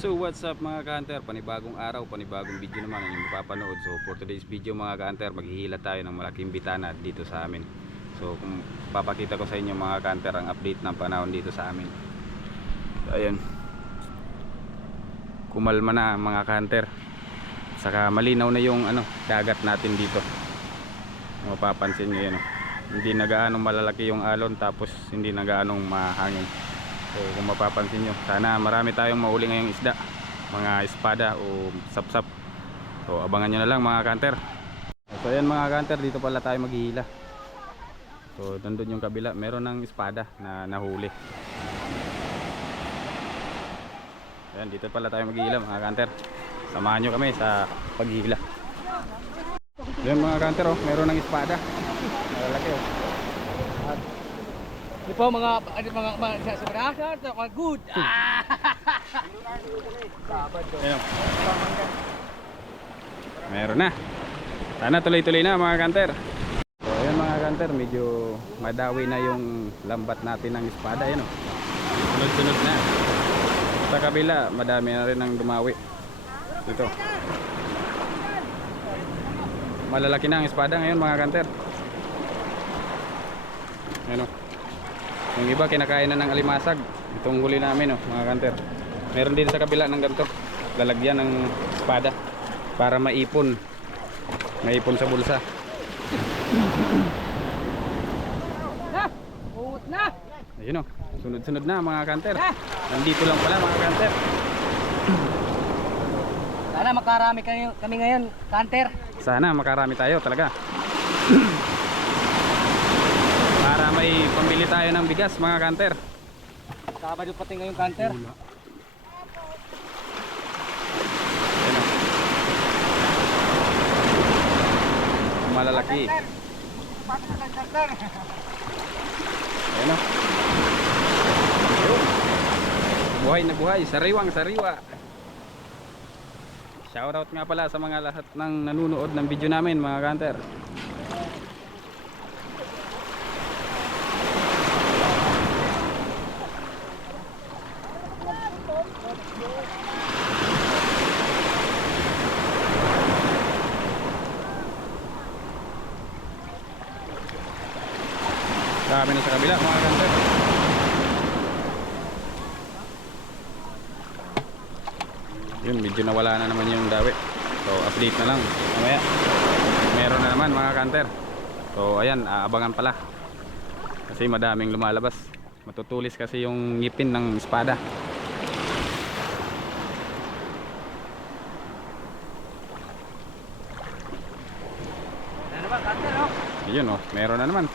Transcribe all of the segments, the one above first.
So what's up mga ka-hunter, panibagong araw, panibagong video naman ang inyong mapapanood. So for today's video mga ka-hunter, maghihila tayo ng malaking bitana dito sa amin. So kung papakita ko sa inyo mga ka-hunter ang update ng panahon dito sa amin. So, ayan, kumalma na mga ka-hunter, saka malinaw na yung dagat natin dito. Mapapansin nyo yan, hindi na gaanong malalaki yung alon, tapos hindi na gaanong mahangin. So kung mapapansin nyo, sana marami tayong mahuli ngayong isda, mga espada o sapsap. So abangan nyo na lang mga ka-hunter. So ayan mga ka-hunter, dito pala tayo maghihila. So nandun yung kabila, meron ng espada na nahuli. Ayan, dito pala tayo maghihila mga ka-hunter. Samahan nyo kami sa paghihila. Ayan mga ka-hunter, meron ng espada, malalaki Di po mga sa good. Ayan. Meron na. Sana tuloy-tuloy na mga ka-hunter. So ayan mga ka-hunter, medyo madawi na yung lambat natin ng espada. Ayan, sunod-sunod na. Sa kabila, madami na rin ang dumawi. Dito, malalaki na ang espada ngayon mga ka-hunter. Ayan, yung iba kinakain na ng alimasag. Itong huli namin mga ka-hunter. Meron din sa kabila ng ganito, lalagyan ng espada para maipon sa bulsa. Uut na. Ayun, sunod-sunod na mga ka-hunter. Nandito lang pala mga ka-hunter. Sana makarami kami ngayon, hunter. Sana makarami tayo talaga. Para may pambili tayo ng bigas mga ka-hunter. Sabado pati ngayon, hunter. Ayan, malalaki. Ayan, buhay na buhay, sariwang sariwa. Shoutout nga pala sa mga lahat ng nanunood ng video namin mga ka-hunter. Dami na sa kabila mga ka-hunter. Yun, medyo nawala na naman yung dawi. So update na lang mamaya. Meron na naman mga ka-hunter. So ayan, aabangan pala, kasi madaming lumalabas. Matutulis kasi yung ngipin ng espada. Ano ba, hunter, Yun, meron na naman.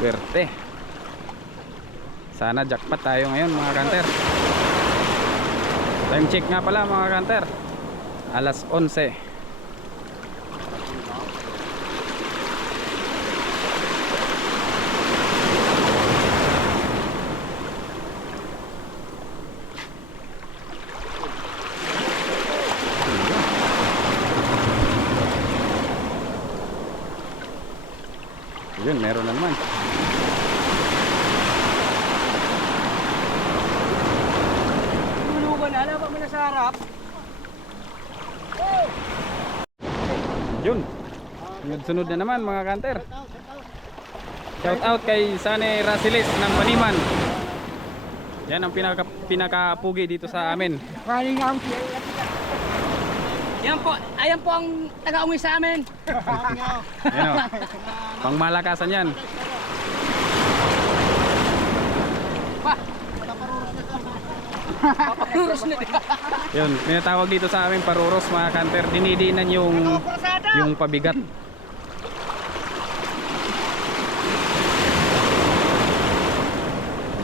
Swerte. Sana jackpot tayo ngayon mga ka-hunter. Time check nga pala mga ka-hunter, alas 11. Yun, meron na naman. Tulungan na, alam mo na sa harap. Yun, sunod-sunod na naman mga ka-hunter. Shout out kay Sane Rasiles ng Paniman. Yan ang pinaka-pugi dito sa amin. Ayan po ang taga-ungi sa amin. Yan, pangmalakasan yan. Paparuros na din. Yun, tinatawag dito sa amin paruros mga ka-hunter. Dinidinan yung pabigat.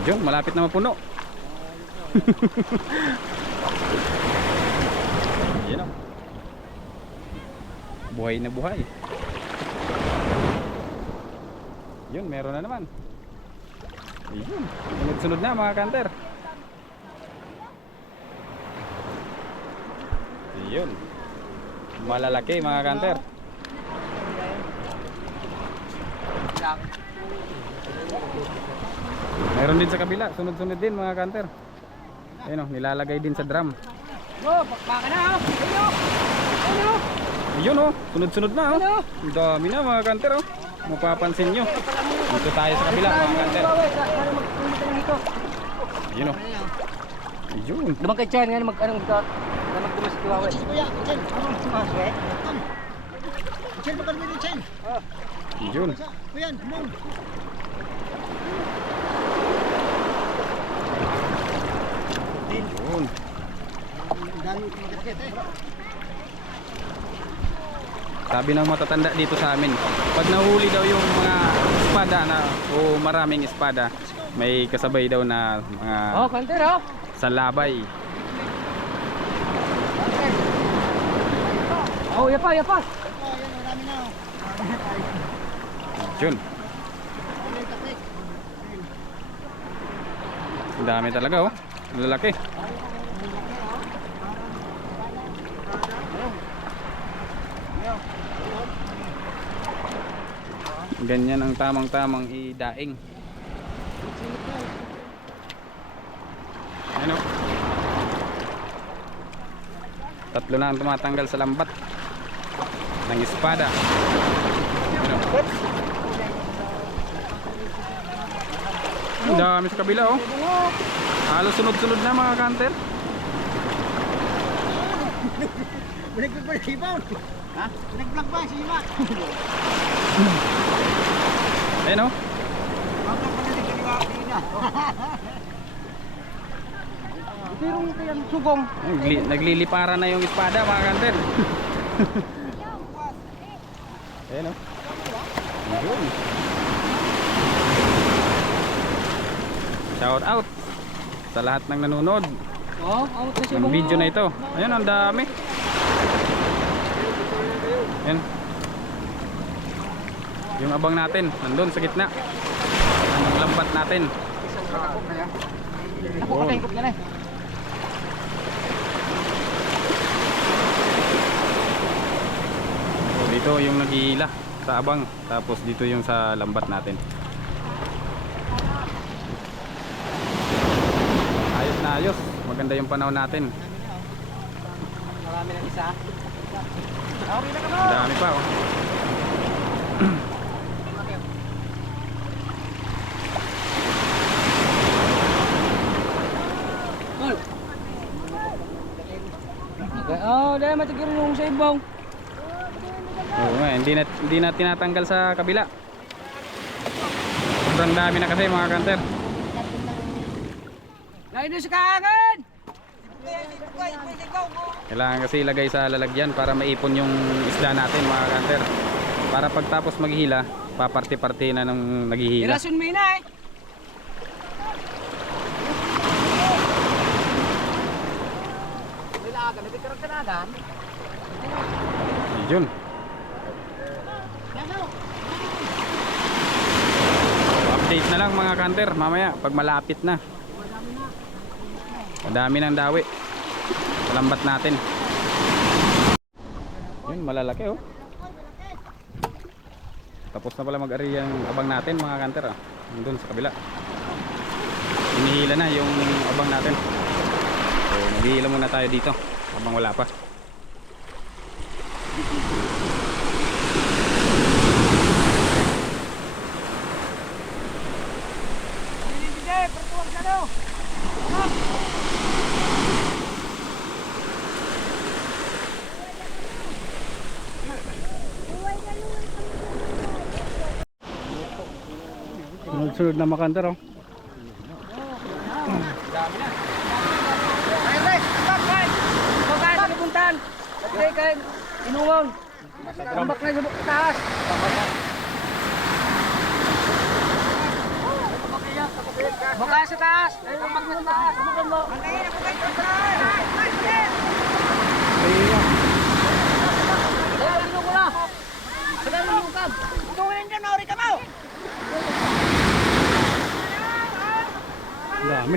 Yun, malapit na mapuno. Yan, buhay na buhay. Yun, meron na naman. Yun, sunod-sunod na mga ka-hunter. Yun, malalaki mga ka-hunter. Mayroon din sa kabila, sunod-sunod din mga kanter. Ayun oh, nilalagay din sa drum. Yo, bakbakan na oh. Ayun oh. Ayun oh, sunod-sunod na oh. Ang dami na mga kanter oh. Mapapansin nyo. Dito tayo sa kabila mga kanter. Ayun oh. Ayun. Naman kay Chan nga mag-anong ka. Magdumas si Kiwawe. Kuya, Chen. Maswet. Chen, baka naman yung Chen. Ayun. Kuya, mong. Ayun. Dami ito magkakit eh. Sabi ng matatanda dito sa amin, pag nahuli daw yung mga espada na o maraming espada, may kasabay daw na mga Oh, kanter oh. salabay. Oh, yapa. Oh, yan, marami na. Yun. Ang dami talaga oh. Ang lalaki. Ganyan ang tamang-tamang idaing. Ano? Tatlo na ang tumatanggal sa lambat ng espada. Ano? Ang dami sa kabila oh. Halos sunod-sunod na mga kanter. Binagpag pa si Ibaw. Ha? Binagpag pa si Ima. Ayun oh. Binagpag pa si Kaliwa. Pero yung sugong. Nagliliparan na yung espada mga kanter. Ayun oh. Ayun. Shout out sa lahat ng nanonood Oh, out na siya ng video na ito. Ayun, ang dami. Ayun. Yung abang natin nandun sa gitna. Ang lambat natin. Ako katengkop niya na eh. So, dito yung nag-iila sa abang. Tapos dito yung sa lambat natin. Ayos na ayos. Maganda yung panahon natin. Marami ng isa. Ang dami pa oh. Oh, dahil matigil yung sa ibang. Oo nga, hindi na tinatanggal sa kabila. Sobrang dami na kasi mga kanter. Lain doon sa kaangan! Kailangan kasi ilagay sa lalagyan para maipon yung isda natin mga kanter. Para pagtapos maghila, paparte-parte na ng naghihila. Irasun mo na eh. Yun. Update na lang mga kanter mamaya pag malapit na. Madami ng dawi. Lambat natin. Yun, malalaki oh. Tapos na pala mag-ari yung abang natin mga kanter ah. Nandun sa kabila. Hinihila na yung abang natin. So maghihila muna tayo dito habang wala pa. Sunod-sunod na makantar oh. Ay, Ray! Stop, Ray! Huwag kayo sa lipuntan! Kasi kayo inungon! Tambak na sa taas! Huwag kayo sa taas! Tambak na sa taas! Tambak mo! Inung ko na! Sige, inung ka! Tungin dyan, nauri ka mo!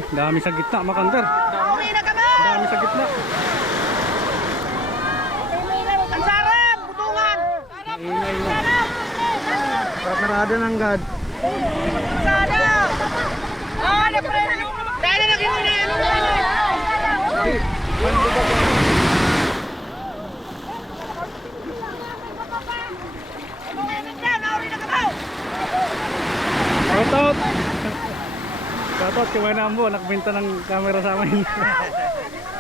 Dami sa gitna makantar. Nauri na ka mo! Dami sa gitna. Ang sarap! Butungan! Ingay na. Parada ng God. Sarap! na pre. Dahil na lagi mo na ano. Shoutout! Shoutout kay Wayne Ambo, nakabenta ng camera sa amin.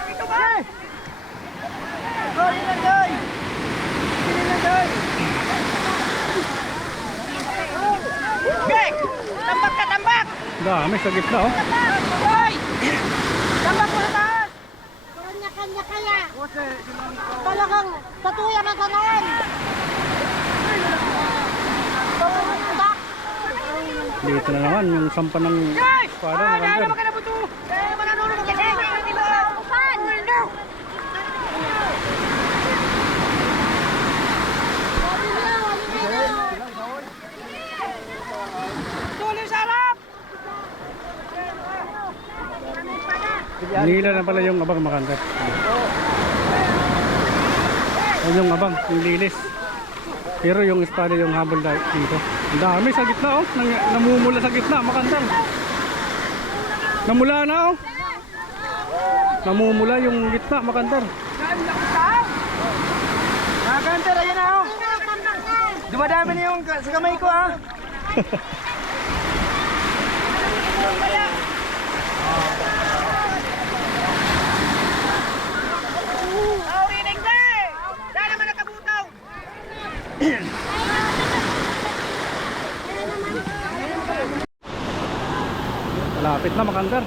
Ito ba? Sorry na doy. Sorry na doy. Okay, tambak ka, tambak. Dami sa gitna oh. Doy. Tambak mo sa taas. Kanya-kanya kaya. Talagang tatuya na ganoon. Dito na naman yung sampa ng espada ng Dahil Kander. naman ka na buto. Mananulog ka sa tuloy sa harap. Nila na pala yung abang Makander. Yan yung abang, yung lilis. Pero yung espada yung habol dito. Ang dami sa gitna oh. Namumula sa gitna, Makander. Namula na oh. Namumula yung gitna, Makander. Mga kanter, ayan na ako. Dumadami na yung sa kamay ko ha. Rinig na eh! Dahil naman nakabutaw! Malapit na Makander.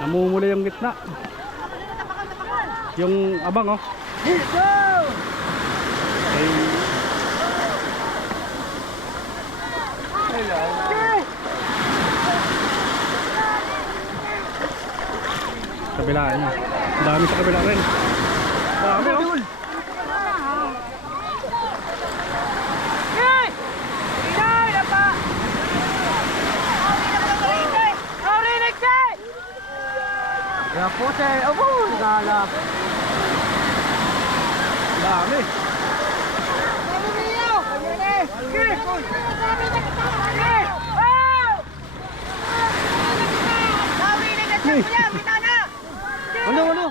Namumula yung gitna. Yung abang oh. Go! Ay, kabila niya. Ang dami sa kabila rin. Dami oh. Hey! Inay na pa! Rinig na! Kaya po sir, abo! Nagalap! Dami. Ano?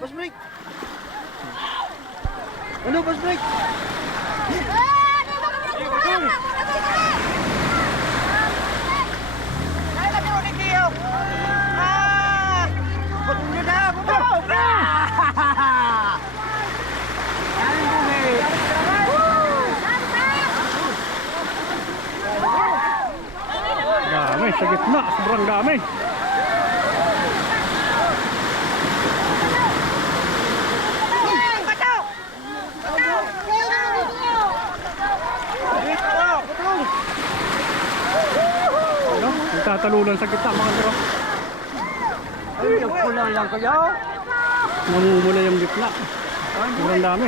Pas break! Ano, pas break? Ay, lagi mo ni Kiyo! Pag-ulo na! Dami sa gitna. Sobrang dami. Ano? Nagtatalunan sa gitna mga bro. Ay, kulang lang kayo. Namumula yung gitna. Sobrang dami.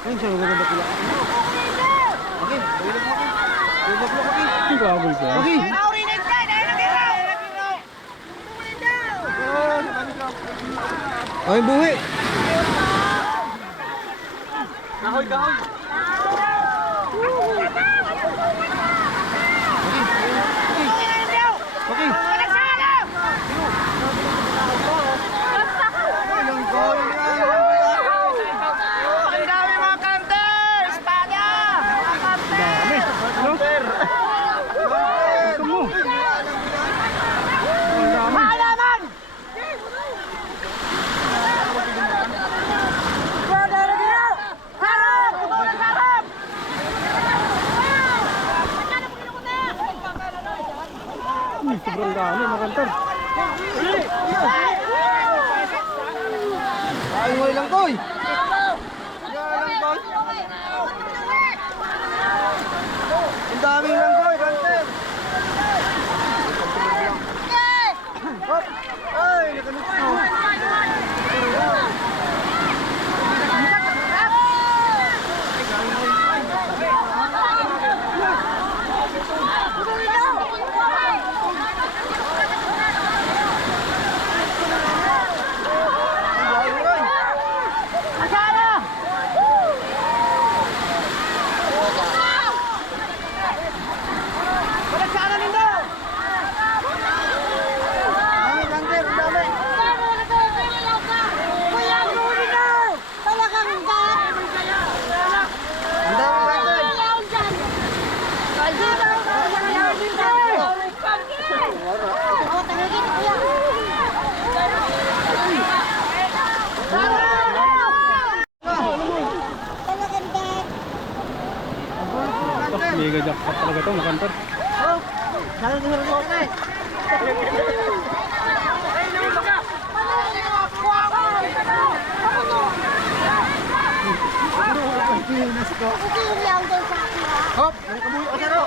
Ayun siya, maganda pila. Ang baboy ko. Rinig ka! Dahil nag-iraw! Ay, buhi. Kahoy! Okay. Ang dami mga kanter! Espada! Dami. Ano? Ito mo. Ang dami. Maalaman! Brother, nag-iraw! Harap! Tumulong sa harap! Sobrang dami mga kantor. Ay, mo lang koy! Ang daming lang koy, kanter! Ay, nakanito! mega jackpot talaga to, makantor. Hop, ano kabuyo ka saro?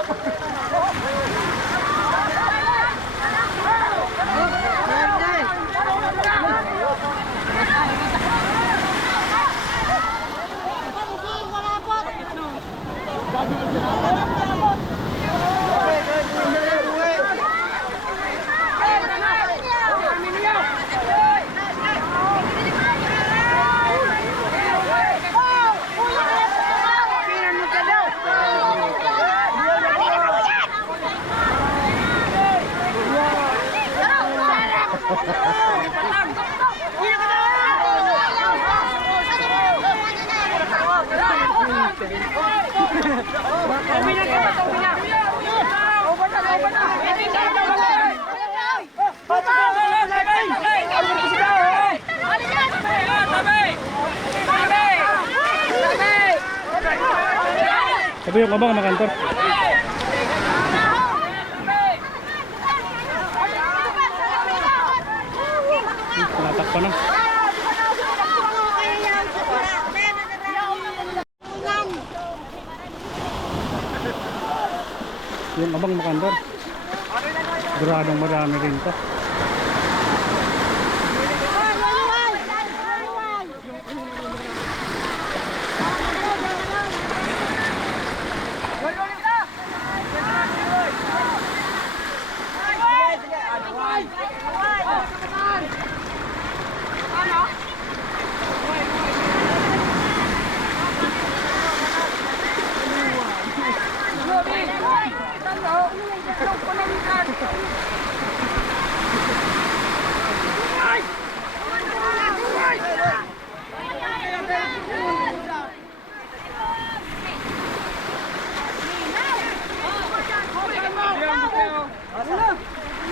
Sabi yung abang makantor. Natakpa na. Yung abang makantor. Duradong marami rin to.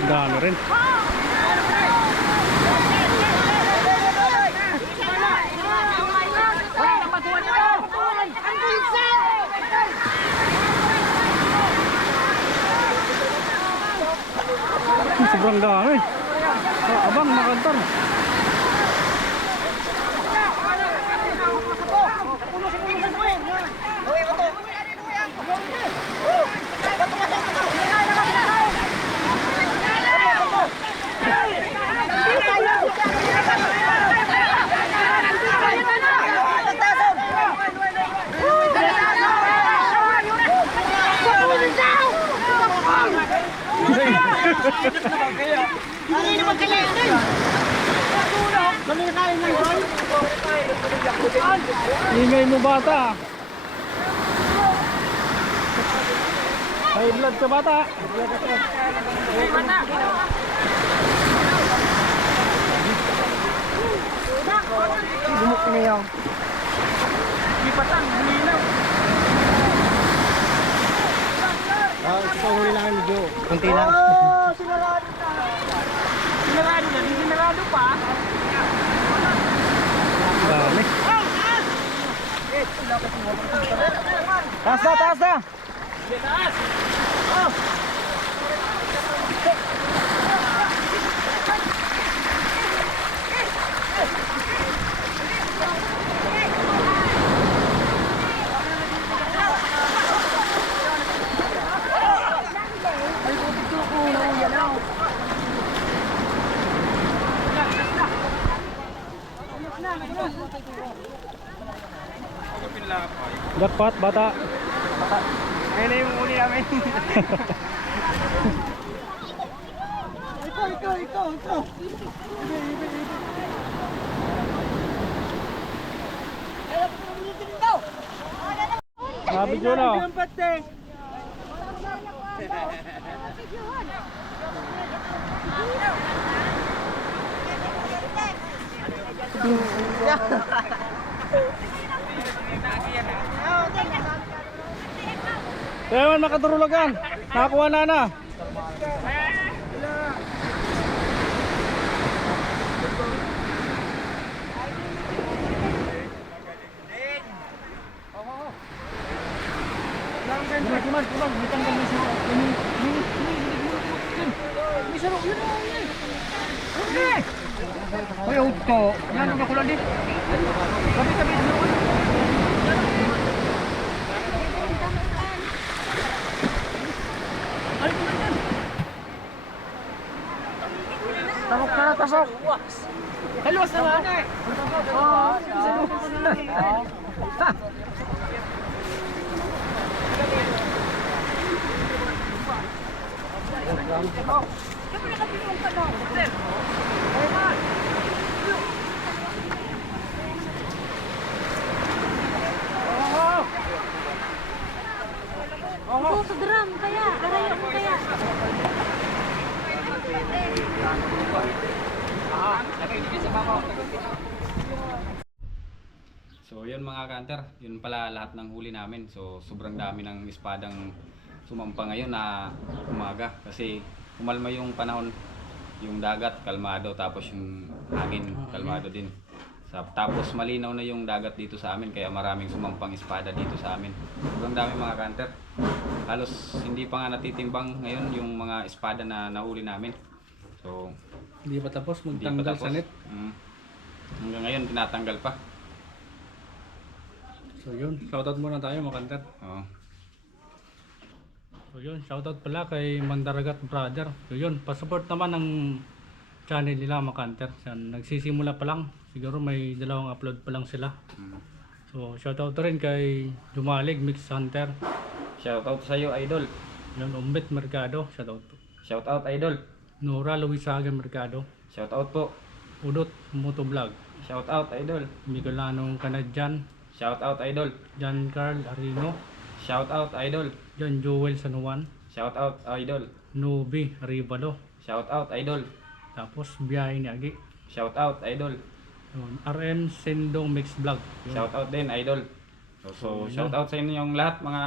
Dami rin. Sobrang dami. Abang makantor. Ingay mo bata. May blood ka bata. Bumuk na yan. Ipatang, buminaw. Ito huli lang medyo. Kunti lang. Sinarado na. Sinarado na, hindi sinarado pa. Dami. Taas na, taas na. Jackpot bata. Ayun na yung uli namin. Ito. Sabi ko na. Kaya man makatululagan. Nakakuha na. Hoy, auto. Yan ang nakulan din. Tabi. Tasok ka na, tasok. Halos na ba? Ito sa drum kaya, arayo mo kaya. So yun mga kanter, yun pala lahat ng huli namin. So sobrang dami ng espadang sumampa ngayon na umaga kasi kumalma yung panahon, yung dagat kalmado, tapos yung hangin kalmado din. Tapos malinaw na yung dagat dito sa amin kaya maraming sumampang espada dito sa amin. Sobrang dami mga kanter. Halos hindi pa nga natitimbang ngayon yung mga espada na nahuli namin. So Hindi pa tapos hindi pa magtanggal tapos. sa net. Hanggang ngayon tinatanggal pa. So yun, shoutout muna tayo mga kanter. Oo. So yun, shoutout pala kay Mandaragat Brother. So yun, pasupport naman ng channel nila mga kanter. Yan, nagsisimula pa lang. Siguro may 2 upload pa lang sila. So shoutout rin kay Jumalig Mix Hunter. Shoutout sa iyo idol. Yun, Umbet Mercado. Shoutout po. Shoutout idol. Nora Luisaga Mercado. Shoutout po. Udot Motovlog. Shoutout idol. Migolanong Canadian. Shoutout idol. Jan Carl Arino. Shoutout idol. Jan Joel Sanuan. Shoutout idol. Nubi Rivalo. Shoutout idol. Tapos Biyahe ni Agi. Shoutout idol. Yun, RM Sendong Mix Vlog. Yun. Shoutout din idol. So shoutout sa inyong lahat mga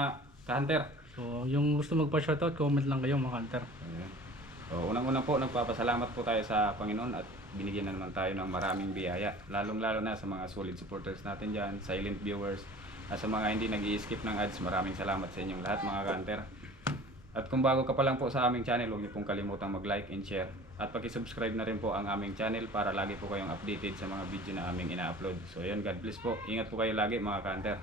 ka-hunter. So yung gusto magpa-shoutout, comment lang kayo mga hunter. So unang-una po nagpapasalamat po tayo sa Panginoon at binigyan na naman tayo ng maraming biyaya. Lalong-lalo na sa mga solid supporters natin dyan, silent viewers, at sa mga hindi nag-i-skip ng ads, maraming salamat sa inyong lahat mga ka-hunter. At kung bago ka pa lang po sa aming channel, huwag niyo pong kalimutang mag-like and share. At paki-subscribe na rin po ang aming channel para lagi po kayong updated sa mga video na aming ina-upload. So ayun, God bless po. Ingat po kayo lagi mga ka-hunter.